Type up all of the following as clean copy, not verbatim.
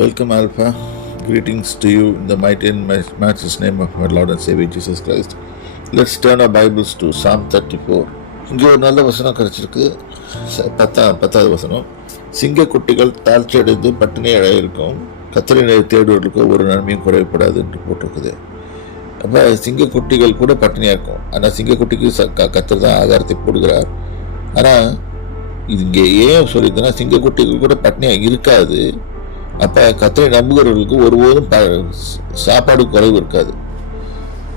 Welcome, Alpha. Greetings to you in the mighty and matchless name of our Lord and Savior Jesus Christ. Let's turn our Bibles to Psalm 34. இங்கே ஒரு நல்ல வசனம் கிடைச்சிருக்கு. பத்தாவது வசனம். சிங்க குட்டிகள் தாழ்ச்சி அடைந்து பட்டினியாக இருக்கும், கர்த்தரை தேடுவதற்கு ஒரு நன்மையும் குறைப்படாது என்று போட்டிருக்குது. அப்போ சிங்க குட்டிகள் கூட பட்டினியாக இருக்கும், ஆனால் சிங்க குட்டிக்கு கர்த்தர் தான் ஆகாரத்தை போடுகிறார். ஆனால் இங்கே ஏன் சொல்லியிருக்குன்னா, சிங்க குட்டிகள் கூட பட்டினியாக இருக்காது. அப்போ கர்த்தரை நம்புகிறவர்களுக்கு ஒருபோதும் சாப்பாடு குறைவு இருக்காது.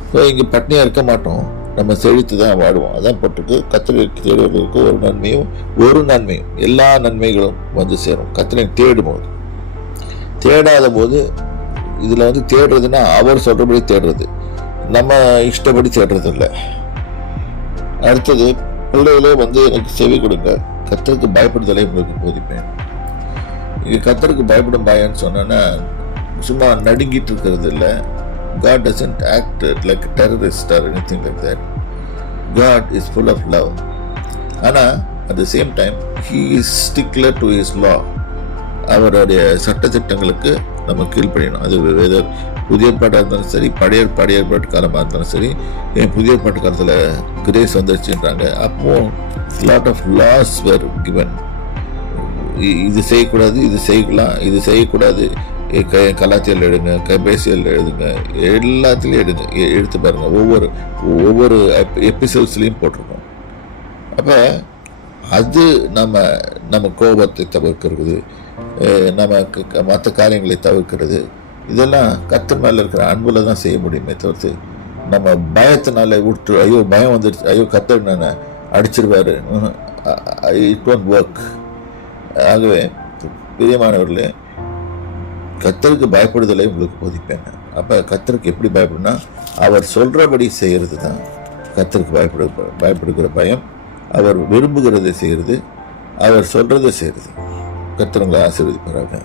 இப்போ இங்கே பட்னியாக இருக்க மாட்டோம், நம்ம செழித்து தான் வாடுவோம். அதான் போட்டுருக்கு, கர்த்தரை தேடுவதற்கு ஒரு நன்மையும் எல்லா நன்மைகளும் வந்து சேரும். கர்த்தரை தேடும் போது, தேடாத போது இதில் தேடுறதுன்னா அவர் சொல்கிறபடி தேடுறது, நம்ம இஷ்டப்படி தேடுறது இல்லை. அடுத்தது, பிள்ளைகளே எனக்கு செவி கொடுங்க, கர்த்தருக்கு பயப்படுதலை உங்களுக்கு போதிப்பேன். இங்கே கர்த்தருக்கு பயப்படும் பயன்னு சொன்னோன்னா சும்மா நடுங்கிட்டு இருக்கிறது இல்லை. God doesn't act like a terrorist or anything like that. God is full of love. ஆனால் at the same time he is stickler to his law. அவருடைய சட்டத்திட்டங்களுக்கு நம்ம கீழ்ப்படியணும். அது புதிய பாட்டாக இருந்தாலும் சரி, பழைய ஏற்பாட்டு காலமாக இருந்தாலும் சரி. புதிய பாட்டு காலத்தில் கிரேஸ் வந்துருச்சுன்றாங்க. அப்போது lot of loss were given. இது செய்யக்கூடாது, இது செய்யலாம், இது செய்யக்கூடாது. கலாத்தியில் எடுங்க, கபேசியில் எழுதுங்க, எல்லாத்துலேயும் எடுத்து பாருங்கள். ஒவ்வொரு எபிசோட்ஸ்லேயும் போட்டிருக்கோம். அப்போ அது நம்ம கோபத்தை தவிர்க்கிறது, நமக்கு மற்ற காரியங்களை தவிர்க்கிறது, இதெல்லாம் கர்த்தர் மேலே இருக்கிற அன்பில் தான் செய்ய முடியுமே தவிர்த்து நம்ம பயத்தினால விட்டு ஐயோ பயம் வந்துடுச்சு, ஐயோ கர்த்தர் நான் அடிச்சிருவாரு, இட் ஒன்ட் ஒர்க். ஆகவே பிரியமானவர்களே, கர்த்தருக்கு பயப்படுதலை உங்களுக்கு போதிப்பேன். அப்போ கர்த்தருக்கு எப்படி பயப்படுனா, அவர் சொல்கிறபடி செய்கிறது தான் கர்த்தருக்கு பயப்படுகிற பயம். அவர் விரும்புகிறதை செய்கிறது, அவர் சொல்கிறதை செய்கிறது. கர்த்தர் உங்களை ஆசீர்வதிப்பாராக.